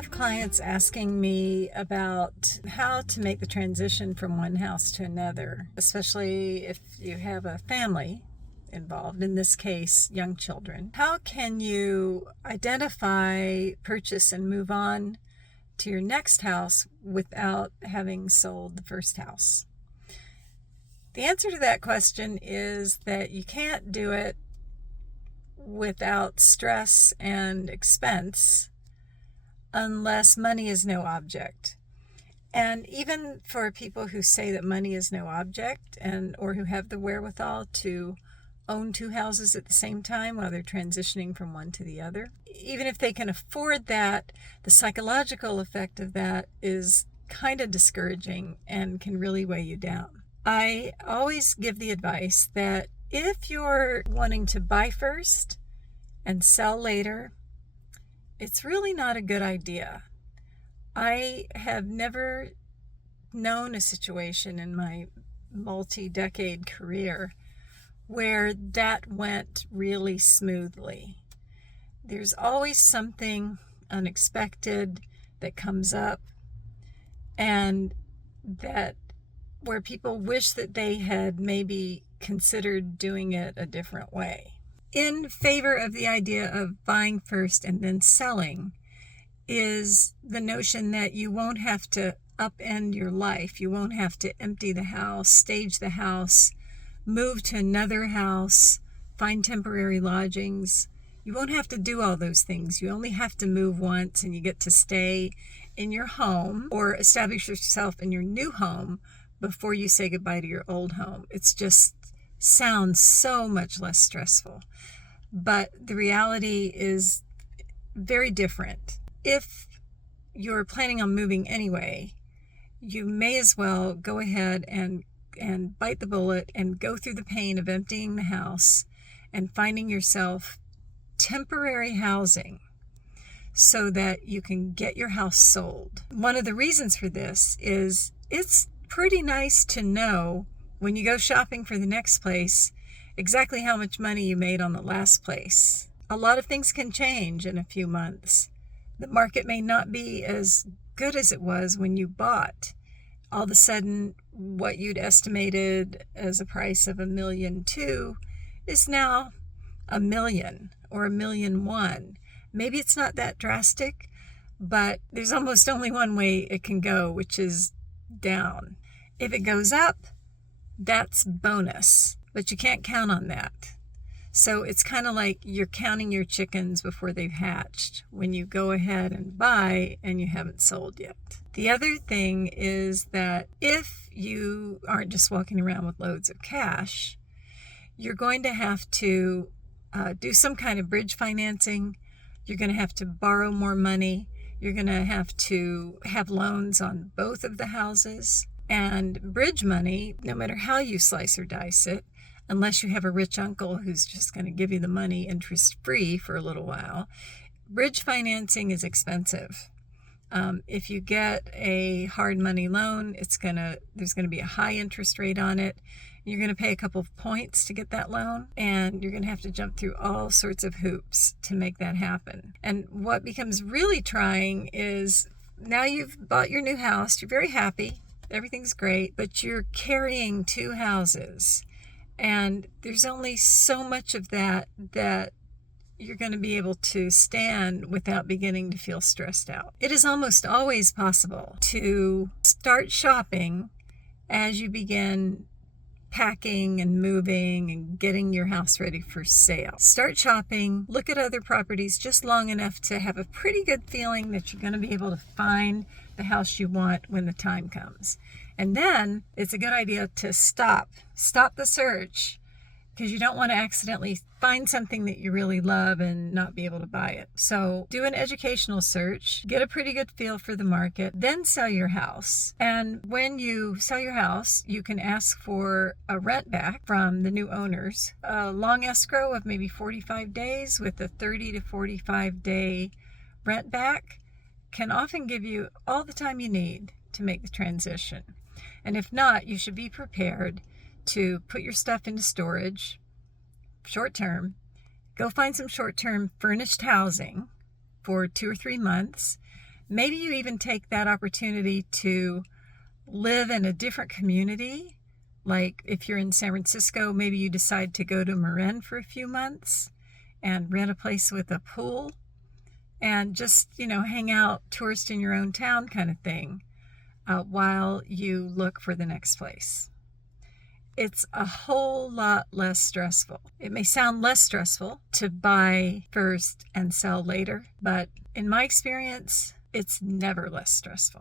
have clients asking me about how to make the transition from one house to another, especially if you have a family involved, in this case, young children. How can you identify, purchase, and move on to your next house without having sold the first house? The answer to that question is that you can't do it without stress and expense unless money is no object. And even for people who say that money is no object or who have the wherewithal to own two houses at the same time while they're transitioning from one to the other, even if they can afford that, the psychological effect of that is kind of discouraging and can really weigh you down. I always give the advice that if you're wanting to buy first and sell later, it's really not a good idea. I have never known a situation in my multi-decade career where that went really smoothly. There's always something unexpected that comes up, and that where people wish that they had maybe considered doing it a different way. In favor of the idea of buying first and then selling is the notion that you won't have to upend your life. You won't have to empty the house, stage the house, move to another house, find temporary lodgings. You won't have to do all those things. You only have to move once, and you get to stay in your home or establish yourself in your new home before you say goodbye to your old home. It's just sounds so much less stressful. But the reality is very different. If you're planning on moving anyway, you may as well go ahead and bite the bullet and go through the pain of emptying the house and finding yourself temporary housing so that you can get your house sold. One of the reasons for this is it's pretty nice to know when you go shopping for the next place exactly how much money you made on the last place. A lot of things can change in a few months. The market may not be as good as it was when you bought. All of a sudden, what you'd estimated as a price of $1.2 million is now $1 million or $1.1 million. Maybe it's not that drastic, but there's almost only one way it can go, which is down. If it goes up, that's bonus, but you can't count on that. So it's kind of like you're counting your chickens before they've hatched when you go ahead and buy and you haven't sold yet. The other thing is that if you aren't just walking around with loads of cash, you're going to have to do some kind of bridge financing. You're going to have to borrow more money. You're going to have to have loans on both of the houses. And bridge money, no matter how you slice or dice it, unless you have a rich uncle who's just going to give you the money interest-free for a little while, bridge financing is expensive. If you get a hard money loan, there's going to be a high interest rate on it. You're going to pay a couple of points to get that loan, and you're going to have to jump through all sorts of hoops to make that happen. And what becomes really trying is now you've bought your new house, you're very happy, everything's great, but you're carrying two houses. And there's only so much of that you're going to be able to stand without beginning to feel stressed out. It is almost always possible to start shopping as you begin packing and moving and getting your house ready for sale. Start shopping, look at other properties just long enough to have a pretty good feeling that you're going to be able to find the house you want when the time comes. And then it's a good idea to stop the search, because you don't want to accidentally find something that you really love and not be able to buy it. So do an educational search, get a pretty good feel for the market, then sell your house. And when you sell your house, you can ask for a rent back from the new owners, a long escrow of maybe 45 days with a 30 to 45 day rent back can often give you all the time you need to make the transition. And if not, you should be prepared to put your stuff into storage short term, go find some short term furnished housing for 2 or 3 months, Maybe you even take that opportunity to live in a different community. Like if you're in San Francisco, maybe you decide to go to Marin for a few months and rent a place with a pool and just, hang out, tourist in your own town kind of thing, while you look for the next place. It's a whole lot less stressful. It may sound less stressful to buy first and sell later, but in my experience, it's never less stressful.